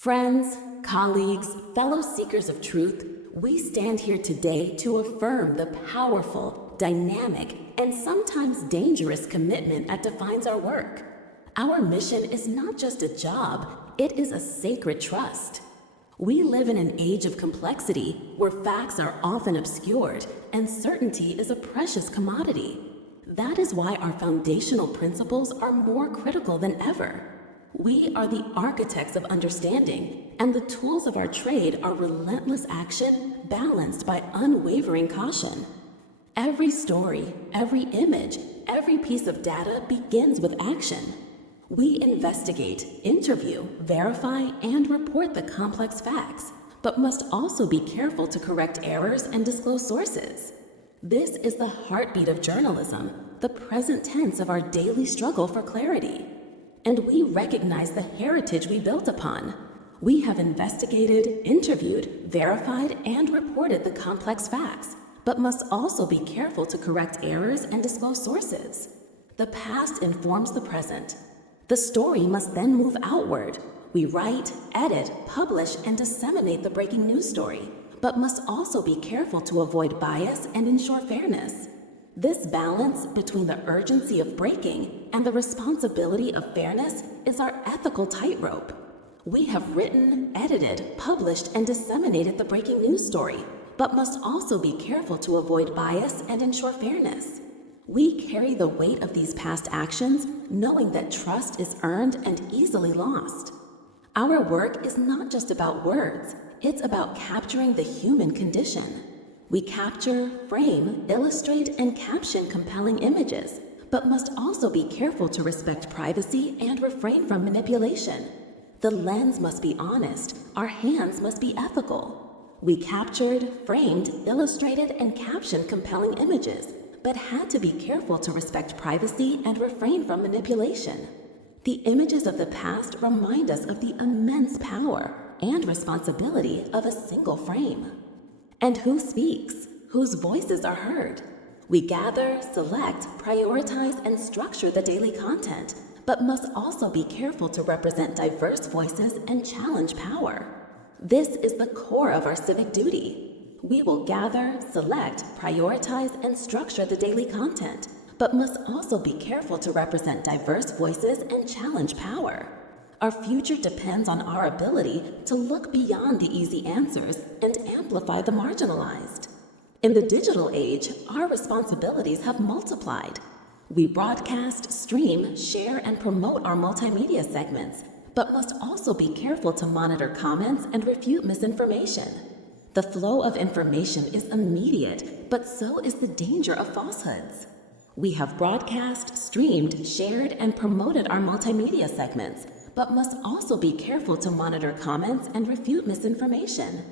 Friends, colleagues, fellow seekers of truth, we stand here today to affirm the powerful, dynamic, and sometimes dangerous commitment that defines our work. Our mission is not just a job, it is a sacred trust. We live in an age of complexity where facts are often obscured and certainty is a precious commodity. That is why our foundational principles are more critical than ever. We are the architects of understanding, and the tools of our trade are relentless action balanced by unwavering caution. Every story, every image, every piece of data begins with action. We investigate, interview, verify, and report the complex facts, but must also be careful to correct errors and disclose sources. This is the heartbeat of journalism, the present tense of our daily struggle for clarity. And we recognize the heritage we built upon. We have investigated, interviewed, verified, and reported the complex facts, but must also be careful to correct errors and disclose sources. The past informs the present. The story must then move outward. We write, edit, publish, and disseminate the breaking news story, but must also be careful to avoid bias and ensure fairness. This balance between the urgency of breaking and the responsibility of fairness is our ethical tightrope. We have written, edited, published, and disseminated the breaking news story, but must also be careful to avoid bias and ensure fairness. We carry the weight of these past actions, knowing that trust is earned and easily lost. Our work is not just about words, it's about capturing the human condition. We capture, frame, illustrate, and caption compelling images, but must also be careful to respect privacy and refrain from manipulation. The lens must be honest, our hands must be ethical. We captured, framed, illustrated, and captioned compelling images, but had to be careful to respect privacy and refrain from manipulation. The images of the past remind us of the immense power and responsibility of a single frame. And who speaks? Whose voices are heard? We gather, select, prioritize, and structure the daily content, but must also be careful to represent diverse voices and challenge power. This is the core of our civic duty. We will gather, select, prioritize, and structure the daily content, but must also be careful to represent diverse voices and challenge power. Our future depends on our ability to look beyond the easy answers and amplify the marginalized. In the digital age, our responsibilities have multiplied. We broadcast, stream, share, and promote our multimedia segments, but must also be careful to monitor comments and refute misinformation. The flow of information is immediate, but so is the danger of falsehoods. We have broadcast, streamed, shared, and promoted our multimedia segments, but must also be careful to monitor comments and refute misinformation.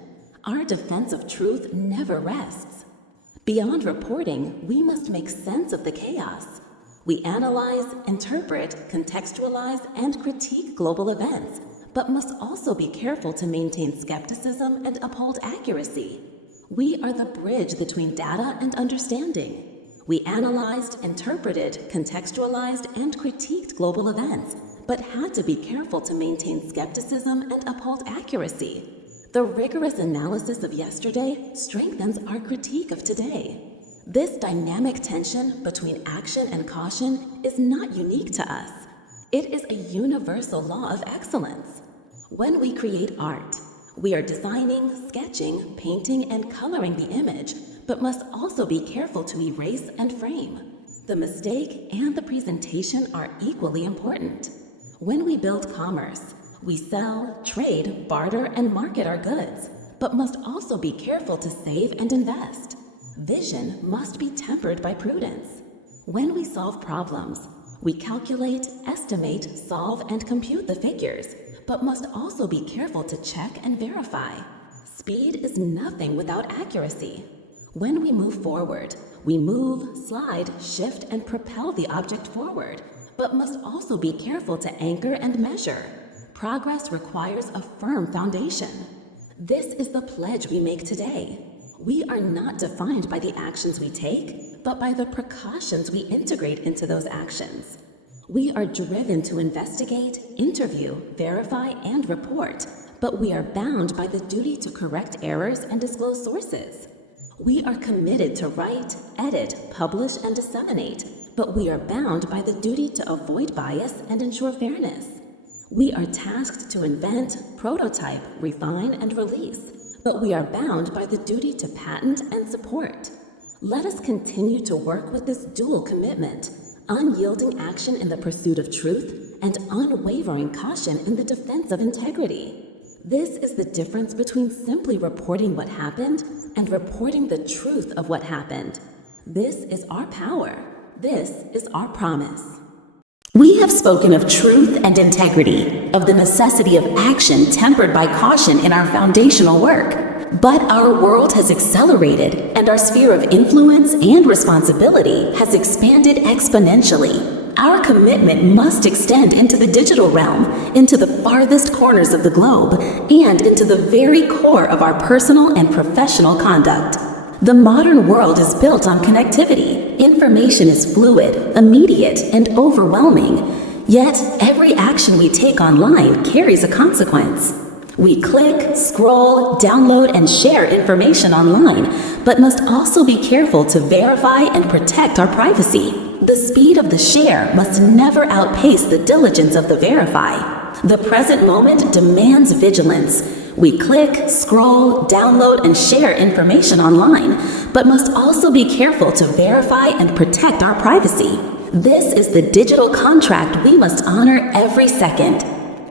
Our defense of truth never rests. Beyond reporting, we must make sense of the chaos. We analyze, interpret, contextualize, and critique global events, but must also be careful to maintain skepticism and uphold accuracy. We are the bridge between data and understanding. We analyzed, interpreted, contextualized, and critiqued global events, but had to be careful to maintain skepticism and uphold accuracy. The rigorous analysis of yesterday strengthens our critique of today. This dynamic tension between action and caution is not unique to us. It is a universal law of excellence. When we create art, we are designing, sketching, painting, and coloring the image, but must also be careful to erase and frame. The mistake and the presentation are equally important. When we build commerce, we sell, trade, barter, and market our goods, but must also be careful to save and invest. Vision must be tempered by prudence. When we solve problems, we calculate, estimate, solve, and compute the figures, but must also be careful to check and verify. Speed is nothing without accuracy. When we move forward, we move, slide, shift, and propel the object forward, but must also be careful to anchor and measure. Progress requires a firm foundation. This is the pledge we make today. We are not defined by the actions we take, but by the precautions we integrate into those actions. We are driven to investigate, interview, verify, and report, but we are bound by the duty to correct errors and disclose sources. We are committed to write, edit, publish, and disseminate, but we are bound by the duty to avoid bias and ensure fairness. We are tasked to invent, prototype, refine, and release, but we are bound by the duty to patent and support. Let us continue to work with this dual commitment, unyielding action in the pursuit of truth and unwavering caution in the defense of integrity. This is the difference between simply reporting what happened and reporting the truth of what happened. This is our power. This is our promise. We have spoken of truth and integrity, of the necessity of action tempered by caution in our foundational work. But our world has accelerated, and our sphere of influence and responsibility has expanded exponentially. Our commitment must extend into the digital realm, into the farthest corners of the globe, and into the very core of our personal and professional conduct. The modern world is built on connectivity. Information is fluid, immediate, and overwhelming. Yet, every action we take online carries a consequence. We click, scroll, download, and share information online, but must also be careful to verify and protect our privacy. The speed of the share must never outpace the diligence of the verify. The present moment demands vigilance. We click, scroll, download, and share information online, but must also be careful to verify and protect our privacy. This is the digital contract we must honor every second.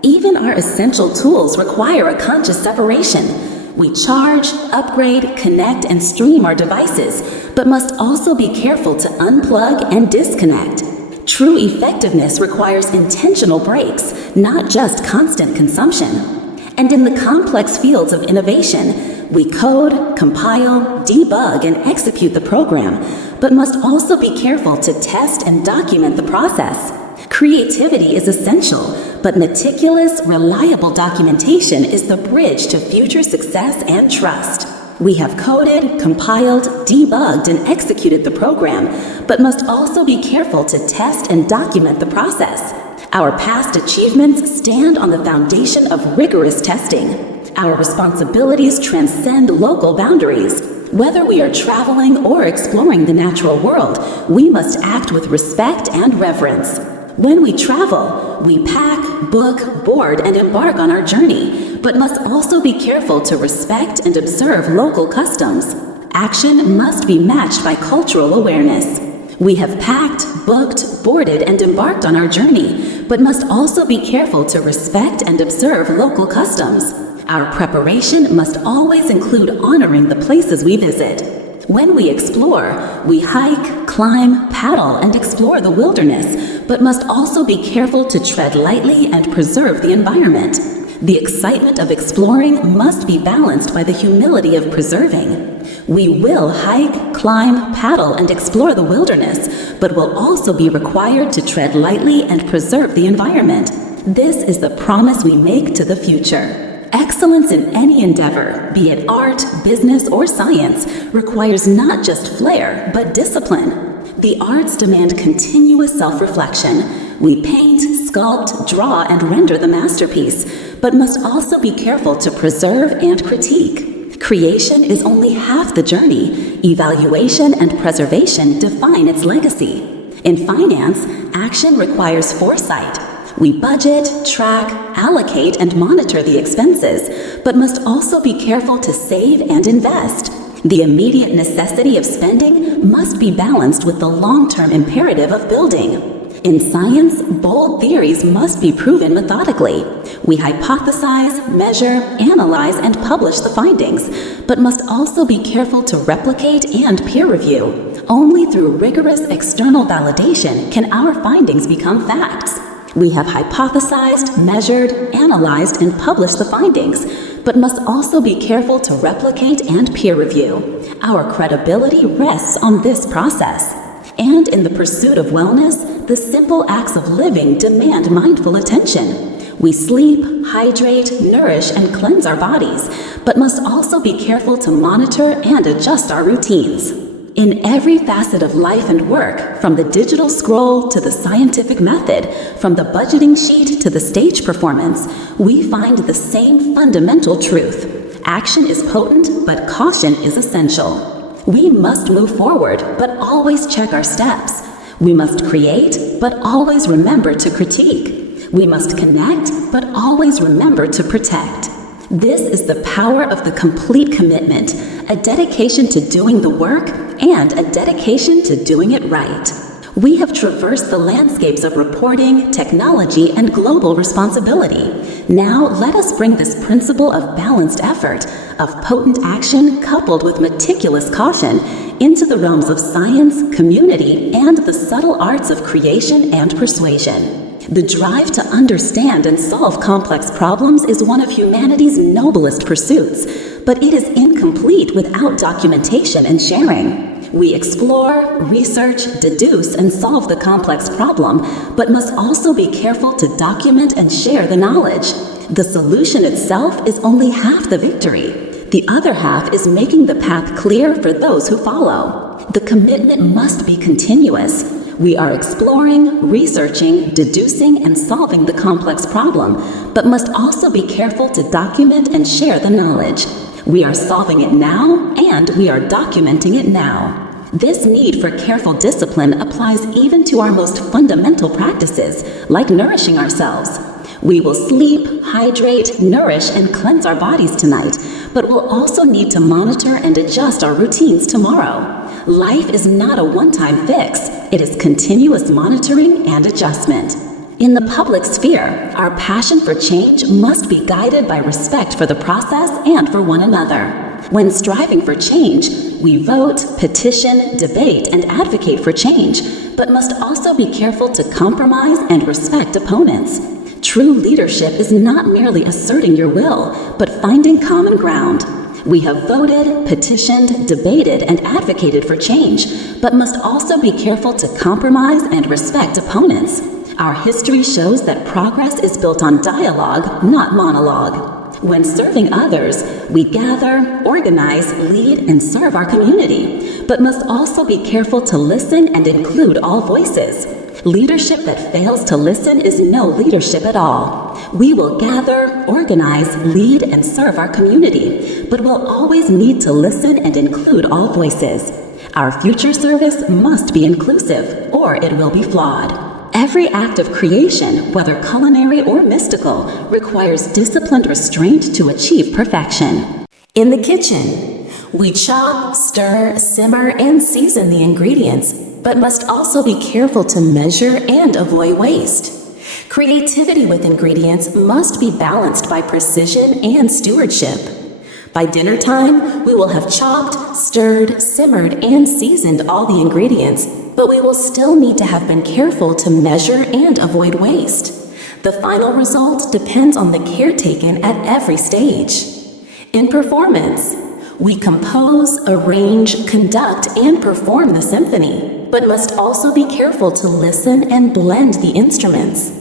Even our essential tools require a conscious separation. We charge, upgrade, connect, and stream our devices, but must also be careful to unplug and disconnect. True effectiveness requires intentional breaks, not just constant consumption. And in the complex fields of innovation, we code, compile, debug, and execute the program, but must also be careful to test and document the process. Creativity is essential, but meticulous, reliable documentation is the bridge to future success and trust. We have coded, compiled, debugged, and executed the program, but must also be careful to test and document the process. Our past achievements stand on the foundation of rigorous testing. Our responsibilities transcend local boundaries. Whether we are traveling or exploring the natural world, we must act with respect and reverence. When we travel, we pack, book, board, and embark on our journey, but must also be careful to respect and observe local customs. Action must be matched by cultural awareness. We have packed, booked, boarded, and embarked on our journey, but must also be careful to respect and observe local customs. Our preparation must always include honoring the places we visit. When we explore, we hike, climb, paddle, and explore the wilderness, but must also be careful to tread lightly and preserve the environment. The excitement of exploring must be balanced by the humility of preserving. We will hike, climb, paddle, and explore the wilderness, but will also be required to tread lightly and preserve the environment. This is the promise we make to the future. Excellence in any endeavor, be it art, business, or science, requires not just flair, but discipline. The arts demand continuous self-reflection. We paint, sculpt, draw, and render the masterpiece, but must also be careful to preserve and critique. Creation is only half the journey. Evaluation and preservation define its legacy. In finance, action requires foresight. We budget, track, allocate, and monitor the expenses, but must also be careful to save and invest. The immediate necessity of spending must be balanced with the long-term imperative of building. In science, bold theories must be proven methodically. We hypothesize, measure, analyze, and publish the findings, but must also be careful to replicate and peer review. Only through rigorous external validation can our findings become facts. We have hypothesized, measured, analyzed, and published the findings, but must also be careful to replicate and peer review. Our credibility rests on this process. And in the pursuit of wellness, the simple acts of living demand mindful attention. We sleep, hydrate, nourish, and cleanse our bodies, but must also be careful to monitor and adjust our routines. In every facet of life and work, from the digital scroll to the scientific method, from the budgeting sheet to the stage performance, we find the same fundamental truth. Action is potent, but caution is essential. We must move forward, but always check our steps. We must create, but always remember to critique. We must connect, but always remember to protect. This is the power of the complete commitment, a dedication to doing the work and a dedication to doing it right. We have traversed the landscapes of reporting, technology, and global responsibility. Now let us bring this principle of balanced effort, of potent action coupled with meticulous caution, into the realms of science, community, and the subtle arts of creation and persuasion. The drive to understand and solve complex problems is one of humanity's noblest pursuits, but it is incomplete without documentation and sharing. We explore, research, deduce, and solve the complex problem, but must also be careful to document and share the knowledge. The solution itself is only half the victory. The other half is making the path clear for those who follow. The commitment must be continuous. We are exploring, researching, deducing, and solving the complex problem, but must also be careful to document and share the knowledge. We are solving it now, and we are documenting it now. This need for careful discipline applies even to our most fundamental practices, like nourishing ourselves. We will sleep, hydrate, nourish, and cleanse our bodies tonight, but we'll also need to monitor and adjust our routines tomorrow. Life is not a one-time fix. It is continuous monitoring and adjustment. In the public sphere, our passion for change must be guided by respect for the process and for one another. When striving for change, we vote, petition, debate, and advocate for change, but must also be careful to compromise and respect opponents. True leadership is not merely asserting your will, but finding common ground. We have voted, petitioned, debated, and advocated for change, but must also be careful to compromise and respect opponents. Our history shows that progress is built on dialogue, not monologue. When serving others, we gather, organize, lead, and serve our community, but must also be careful to listen and include all voices. Leadership that fails to listen is no leadership at all. We will gather, organize, lead, and serve our community, but we'll always need to listen and include all voices. Our future service must be inclusive, or it will be flawed. Every act of creation, whether culinary or mystical, requires disciplined restraint to achieve perfection. In the kitchen, we chop, stir, simmer, and season the ingredients, but must also be careful to measure and avoid waste. Creativity with ingredients must be balanced by precision and stewardship. By dinner time, we will have chopped, stirred, simmered, and seasoned all the ingredients, but we will still need to have been careful to measure and avoid waste. The final result depends on the care taken at every stage. In performance, we compose, arrange, conduct, and perform the symphony, but must also be careful to listen and blend the instruments.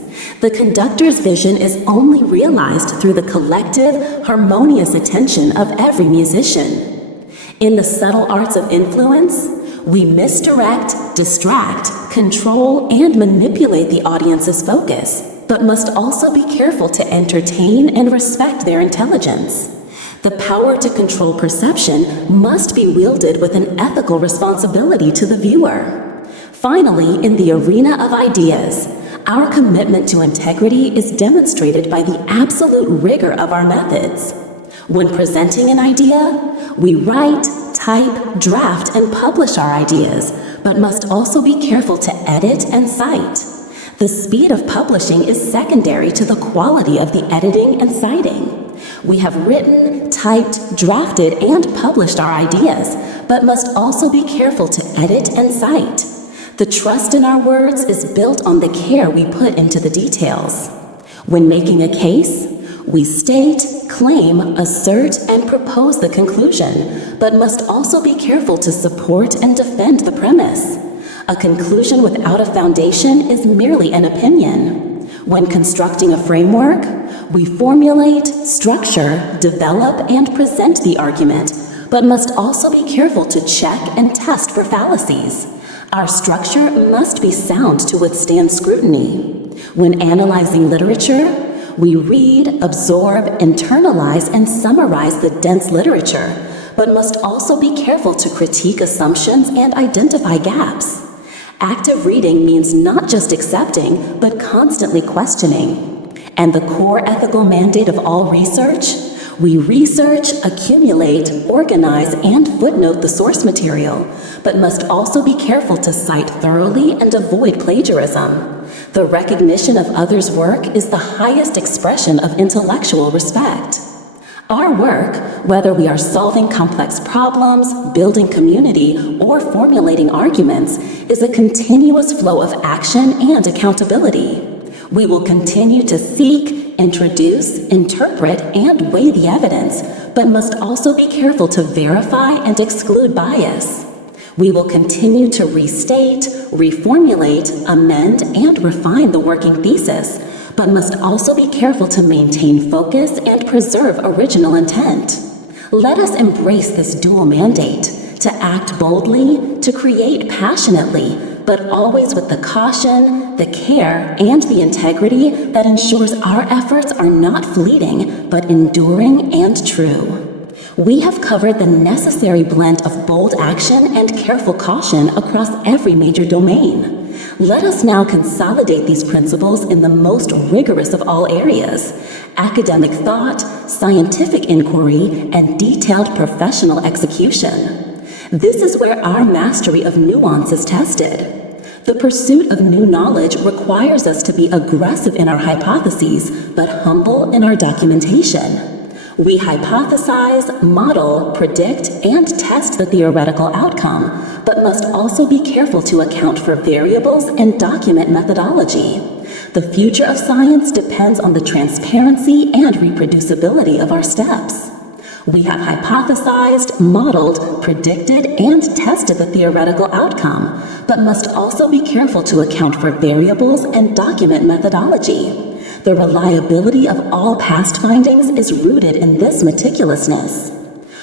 The conductor's vision is only realized through the collective, harmonious attention of every musician. In the subtle arts of influence, we misdirect, distract, control, and manipulate the audience's focus, but must also be careful to entertain and respect their intelligence. The power to control perception must be wielded with an ethical responsibility to the viewer. Finally, in the arena of ideas, our commitment to integrity is demonstrated by the absolute rigor of our methods. When presenting an idea, we write, type, draft, and publish our ideas, but must also be careful to edit and cite. The speed of publishing is secondary to the quality of the editing and citing. We have written, typed, drafted, and published our ideas, but must also be careful to edit and cite. The trust in our words is built on the care we put into the details. When making a case, we state, claim, assert, and propose the conclusion, but must also be careful to support and defend the premise. A conclusion without a foundation is merely an opinion. When constructing a framework, we formulate, structure, develop, and present the argument, but must also be careful to check and test for fallacies. Our structure must be sound to withstand scrutiny. When analyzing literature, we read, absorb, internalize, and summarize the dense literature, but must also be careful to critique assumptions and identify gaps. Active reading means not just accepting, but constantly questioning. And the core ethical mandate of all research? We research, accumulate, organize, and footnote the source material, but must also be careful to cite thoroughly and avoid plagiarism. The recognition of others' work is the highest expression of intellectual respect. Our work, whether we are solving complex problems, building community, or formulating arguments, is a continuous flow of action and accountability. We will continue to seek, introduce, interpret, and weigh the evidence, but must also be careful to verify and exclude bias. We will continue to restate, reformulate, amend, and refine the working thesis, but must also be careful to maintain focus and preserve original intent. Let us embrace this dual mandate, to act boldly, to create passionately, but always with the caution, the care, and the integrity that ensures our efforts are not fleeting, but enduring and true. We have covered the necessary blend of bold action and careful caution across every major domain. Let us now consolidate these principles in the most rigorous of all areas: academic thought, scientific inquiry, and detailed professional execution. This is where our mastery of nuance is tested. The pursuit of new knowledge requires us to be aggressive in our hypotheses, but humble in our documentation. We hypothesize, model, predict, and test the theoretical outcome, but must also be careful to account for variables and document methodology. The future of science depends on the transparency and reproducibility of our steps. We have hypothesized, modeled, predicted, and tested the theoretical outcome, but must also be careful to account for variables and document methodology. The reliability of all past findings is rooted in this meticulousness.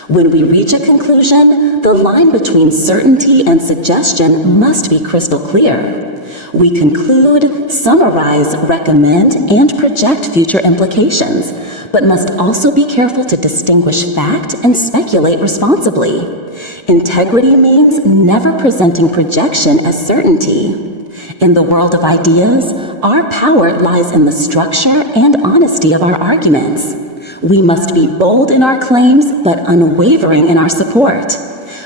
When we reach a conclusion, the line between certainty and suggestion must be crystal clear. We conclude, summarize, recommend, and project future implications, but must also be careful to distinguish fact and speculate responsibly. Integrity means never presenting projection as certainty. In the world of ideas, our power lies in the structure and honesty of our arguments. We must be bold in our claims, but unwavering in our support.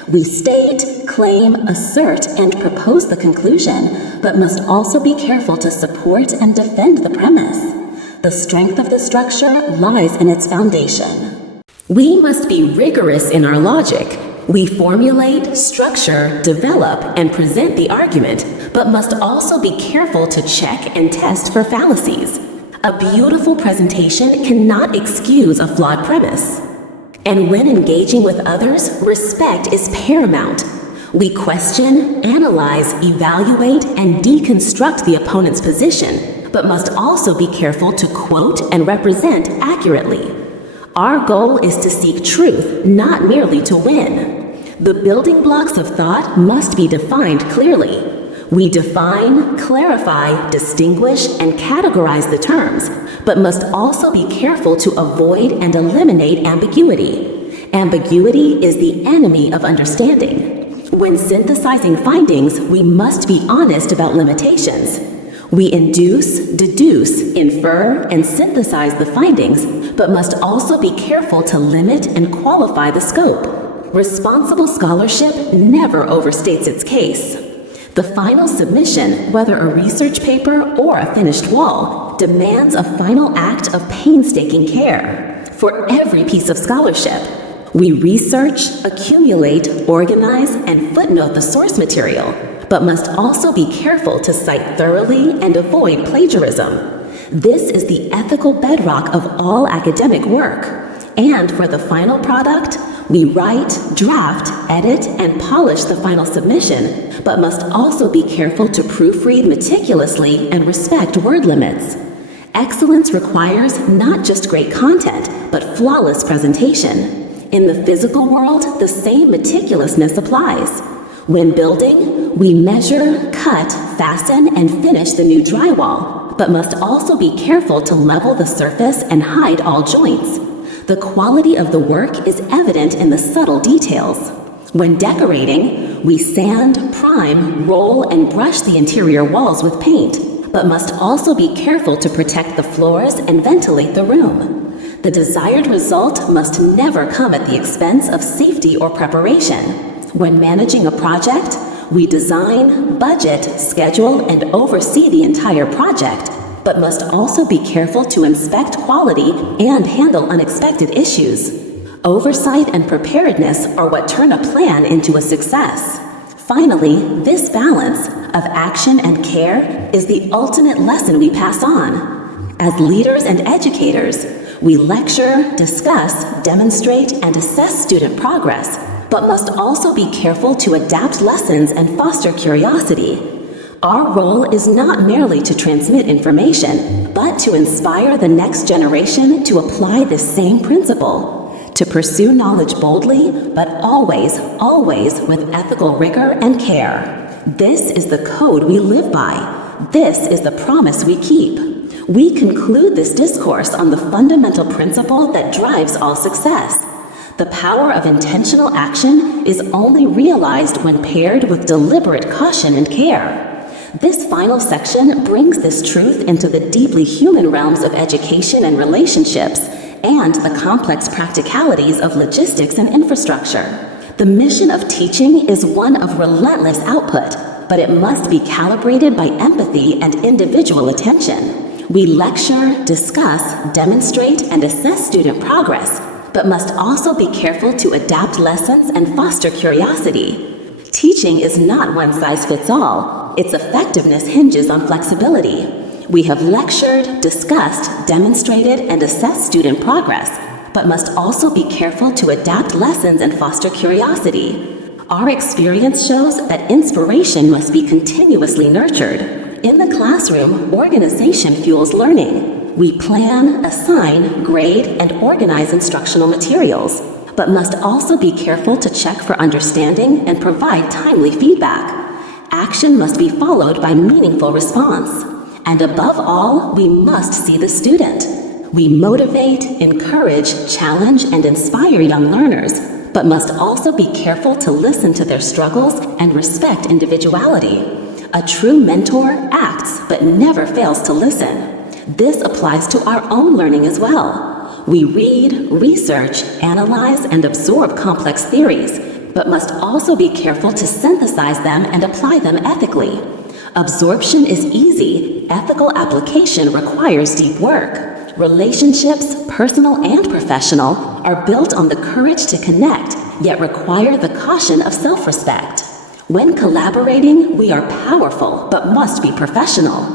We state, claim, assert, and propose the conclusion, but must also be careful to support and defend the premise. The strength of the structure lies in its foundation. We must be rigorous in our logic. We formulate, structure, develop, and present the argument, but must also be careful to check and test for fallacies. A beautiful presentation cannot excuse a flawed premise. And when engaging with others, respect is paramount. We question, analyze, evaluate, and deconstruct the opponent's position, but must also be careful to quote and represent accurately. Our goal is to seek truth, not merely to win. The building blocks of thought must be defined clearly. We define, clarify, distinguish, and categorize the terms, but must also be careful to avoid and eliminate ambiguity. Ambiguity is the enemy of understanding. When synthesizing findings, we must be honest about limitations. We induce, deduce, infer, and synthesize the findings, but must also be careful to limit and qualify the scope. Responsible scholarship never overstates its case. The final submission, whether a research paper or a finished wall, demands a final act of painstaking care. For every piece of scholarship, we research, accumulate, organize, and footnote the source material, but must also be careful to cite thoroughly and avoid plagiarism. This is the ethical bedrock of all academic work. And for the final product, we write, draft, edit, and polish the final submission, but must also be careful to proofread meticulously and respect word limits. Excellence requires not just great content, but flawless presentation. In the physical world, the same meticulousness applies. When building, we measure, cut, fasten, and finish the new drywall, but must also be careful to level the surface and hide all joints. The quality of the work is evident in the subtle details. When decorating, we sand, prime, roll, and brush the interior walls with paint, but must also be careful to protect the floors and ventilate the room. The desired result must never come at the expense of safety or preparation. When managing a project, we design, budget, schedule, and oversee the entire project, but must also be careful to inspect quality and handle unexpected issues. Oversight and preparedness are what turn a plan into a success. Finally, this balance of action and care is the ultimate lesson we pass on. As leaders and educators, we lecture, discuss, demonstrate, and assess student progress, but must also be careful to adapt lessons and foster curiosity. Our role is not merely to transmit information, but to inspire the next generation to apply this same principle, to pursue knowledge boldly, but always, always with ethical rigor and care. This is the code we live by. This is the promise we keep. We conclude this discourse on the fundamental principle that drives all success. The power of intentional action is only realized when paired with deliberate caution and care. This final section brings this truth into the deeply human realms of education and relationships, and the complex practicalities of logistics and infrastructure. The mission of teaching is one of relentless output, but it must be calibrated by empathy and individual attention. We lecture, discuss, demonstrate, and assess student progress, but must also be careful to adapt lessons and foster curiosity. Teaching is not one size fits all. Its effectiveness hinges on flexibility. We have lectured, discussed, demonstrated, and assessed student progress, but must also be careful to adapt lessons and foster curiosity. Our experience shows that inspiration must be continuously nurtured. In the classroom, organization fuels learning. We plan, assign, grade, and organize instructional materials, but must also be careful to check for understanding and provide timely feedback. Action must be followed by meaningful response. And above all, we must see the student. We motivate, encourage, challenge, and inspire young learners, but must also be careful to listen to their struggles and respect individuality. A true mentor acts but never fails to listen. This applies to our own learning as well. We read, research, analyze, and absorb complex theories, but must also be careful to synthesize them and apply them ethically. Absorption is easy. Ethical application requires deep work. Relationships, personal and professional, are built on the courage to connect, yet require the caution of self-respect. When collaborating, we are powerful but must be professional.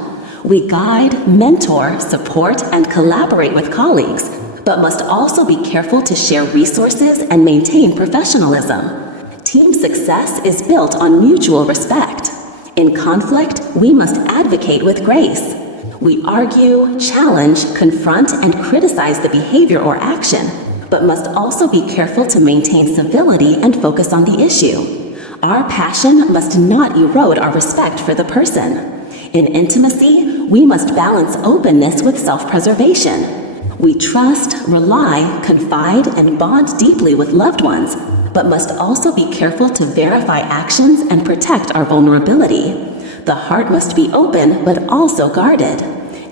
We guide, mentor, support, and collaborate with colleagues, but must also be careful to share resources and maintain professionalism. Team success is built on mutual respect. In conflict, we must advocate with grace. We argue, challenge, confront, and criticize the behavior or action, but must also be careful to maintain civility and focus on the issue. Our passion must not erode our respect for the person. In intimacy, we must balance openness with self-preservation. We trust, rely, confide, and bond deeply with loved ones, but must also be careful to verify actions and protect our vulnerability. The heart must be open, but also guarded.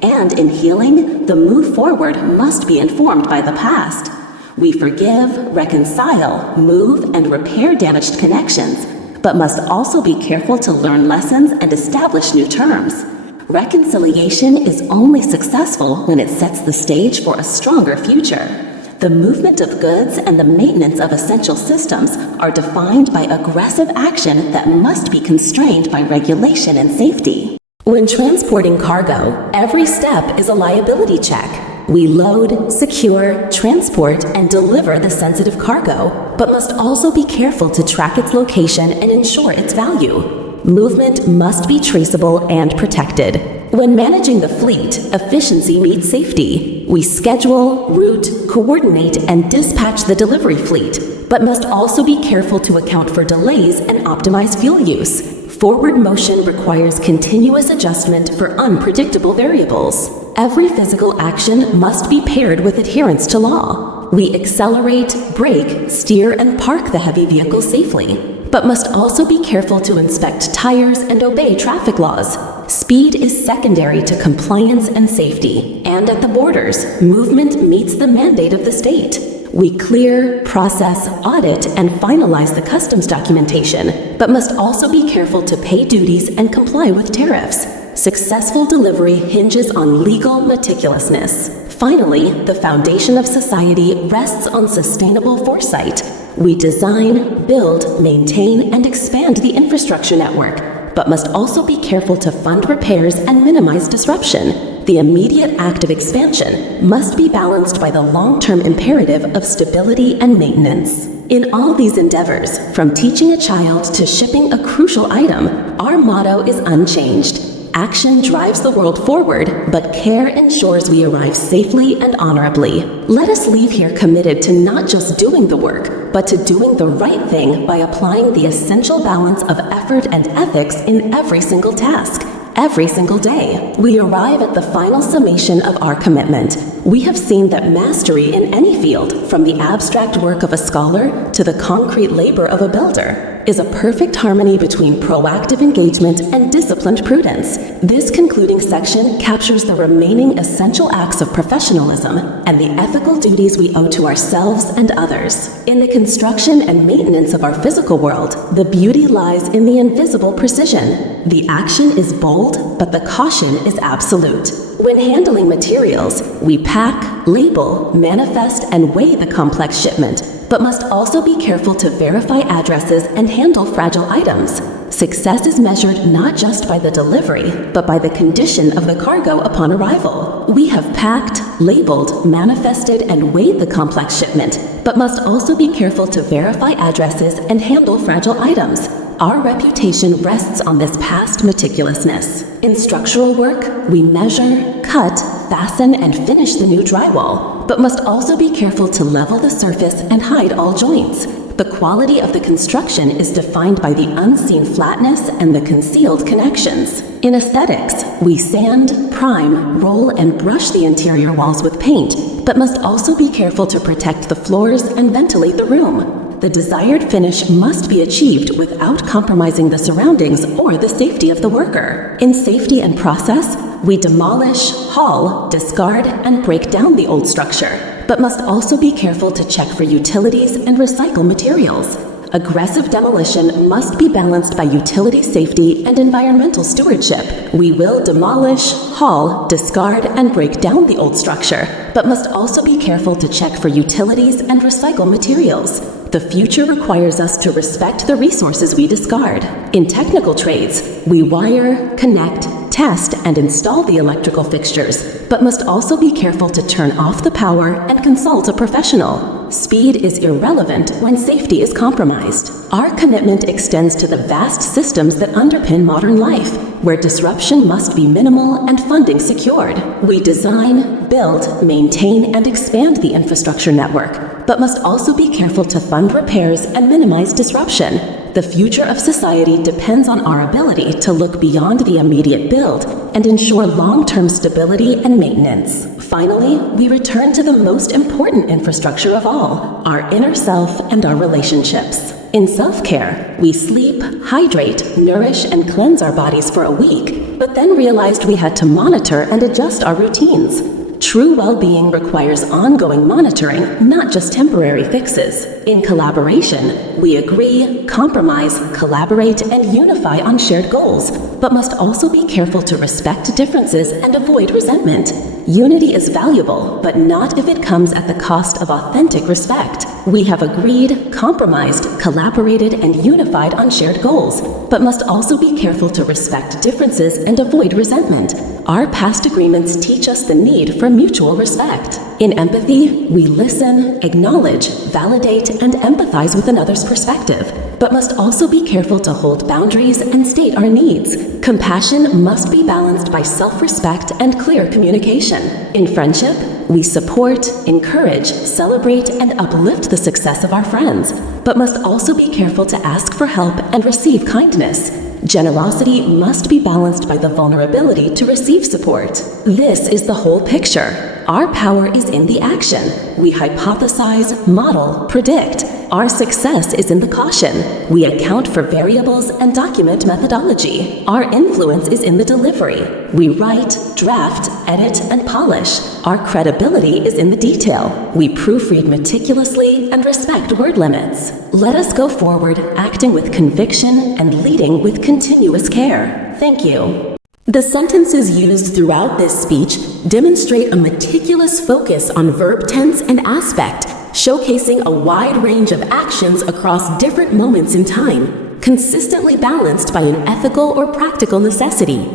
And in healing, the move forward must be informed by the past. We forgive, reconcile, move, and repair damaged connections, but must also be careful to learn lessons and establish new terms. Reconciliation is only successful when it sets the stage for a stronger future. The movement of goods and the maintenance of essential systems are defined by aggressive action that must be constrained by regulation and safety. When transporting cargo, every step is a liability check. We load, secure, transport, and deliver the sensitive cargo, but must also be careful to track its location and ensure its value. Movement must be traceable and protected. When managing the fleet, efficiency meets safety. We schedule, route, coordinate, and dispatch the delivery fleet, but must also be careful to account for delays and optimize fuel use. Forward motion requires continuous adjustment for unpredictable variables. Every physical action must be paired with adherence to law. We accelerate, brake, steer, and park the heavy vehicle safely, but must also be careful to inspect tires and obey traffic laws. Speed is secondary to compliance and safety, and at the borders, movement meets the mandate of the state. We clear, process, audit, and finalize the customs documentation, but must also be careful to pay duties and comply with tariffs. Successful delivery hinges on legal meticulousness. Finally, the foundation of society rests on sustainable foresight. We design, build, maintain, and expand the infrastructure network, but must also be careful to fund repairs and minimize disruption. The immediate act of expansion must be balanced by the long-term imperative of stability and maintenance. In all these endeavors, from teaching a child to shipping a crucial item, our motto is unchanged. Action drives the world forward, but care ensures we arrive safely and honorably. Let us leave here committed to not just doing the work, but to doing the right thing by applying the essential balance of effort and ethics in every single task. Every single day, we arrive at the final summation of our commitment. We have seen that mastery in any field, from the abstract work of a scholar to the concrete labor of a builder, is a perfect harmony between proactive engagement and disciplined prudence. This concluding section captures the remaining essential acts of professionalism and the ethical duties we owe to ourselves and others. In the construction and maintenance of our physical world, the beauty lies in the invisible precision. The action is bold, but the caution is absolute. When handling materials, we pack, label, manifest, and weigh the complex shipment, but must also be careful to verify addresses and handle fragile items. Success is measured not just by the delivery, but by the condition of the cargo upon arrival. We have packed, labeled, manifested, and weighed the complex shipment, but must also be careful to verify addresses and handle fragile items. Our reputation rests on this past meticulousness. In structural work, we measure, cut, fasten, and finish the new drywall, but must also be careful to level the surface and hide all joints. The quality of the construction is defined by the unseen flatness and the concealed connections. In aesthetics, we sand, prime, roll, and brush the interior walls with paint, but must also be careful to protect the floors and ventilate the room. The desired finish must be achieved without compromising the surroundings or the safety of the worker. In safety and process, we demolish, haul, discard, and break down the old structure, but must also be careful to check for utilities and recycle materials. Aggressive demolition must be balanced by utility safety and environmental stewardship. We will demolish, haul, discard, and break down the old structure, but must also be careful to check for utilities and recycle materials. The future requires us to respect the resources we discard. In technical trades, we wire, connect, test, and install the electrical fixtures, but must also be careful to turn off the power and consult a professional. Speed is irrelevant when safety is compromised. Our commitment extends to the vast systems that underpin modern life, where disruption must be minimal and funding secured. We design, build, maintain, and expand the infrastructure network, but must also be careful to fund repairs and minimize disruption. The future of society depends on our ability to look beyond the immediate build and ensure long-term stability and maintenance. Finally, we return to the most important infrastructure of all, our inner self and our relationships. In self-care, we sleep, hydrate, nourish, and cleanse our bodies for a week, but then realized we had to monitor and adjust our routines. True well-being requires ongoing monitoring, not just temporary fixes. In collaboration, we agree, compromise, collaborate, and unify on shared goals, but must also be careful to respect differences and avoid resentment. Unity is valuable, but not if it comes at the cost of authentic respect. We have agreed, compromised, collaborated, and unified on shared goals, but must also be careful to respect differences and avoid resentment. Our past agreements teach us the need for mutual respect. In empathy, we listen, acknowledge, validate, and empathize with another's perspective, but must also be careful to hold boundaries and state our needs. Compassion must be balanced by self-respect and clear communication. In friendship, We support, encourage, celebrate, and uplift the success of our friends, but must also be careful to ask for help and receive kindness. Generosity must be balanced by the vulnerability to receive support. This is the whole picture. Our power is in the action. We hypothesize, model, predict. Our success is in the caution. We account for variables and document methodology. Our influence is in the delivery. We write, draft, edit, and polish. Our credibility is in the detail. We proofread meticulously and respect word limits. Let us go forward, acting with conviction and leading with continuous care. Thank you. The sentences used throughout this speech demonstrate a meticulous focus on verb tense and aspect, showcasing a wide range of actions across different moments in time, consistently balanced by an ethical or practical necessity.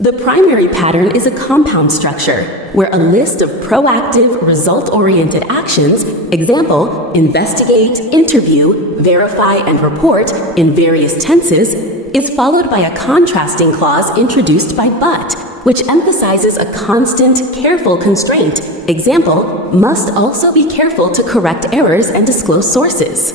The primary pattern is a compound structure, where a list of proactive, result-oriented actions, example, investigate, interview, verify, and report in various tenses, is followed by a contrasting clause introduced by but, which emphasizes a constant, careful constraint. Example, must also be careful to correct errors and disclose sources.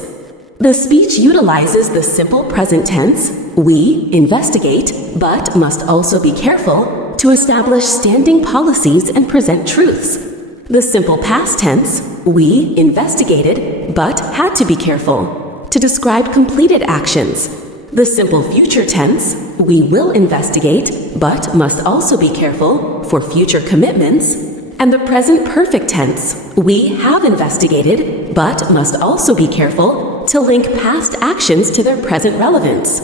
The speech utilizes the simple present tense, we investigate, but must also be careful, to establish standing policies and present truths. The simple past tense, we investigated, but had to be careful, to describe completed actions. The simple future tense, we will investigate, but must also be careful, for future commitments. And the present perfect tense, we have investigated, but must also be careful, to link past actions to their present relevance.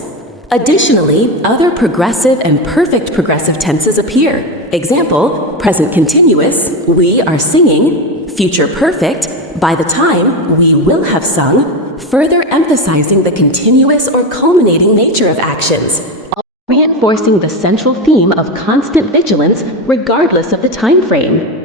Additionally, other progressive and perfect progressive tenses appear. Example, present continuous, we are singing, future perfect, by the time we will have sung, further emphasizing the continuous or culminating nature of actions, reinforcing the central theme of constant vigilance regardless of the time frame.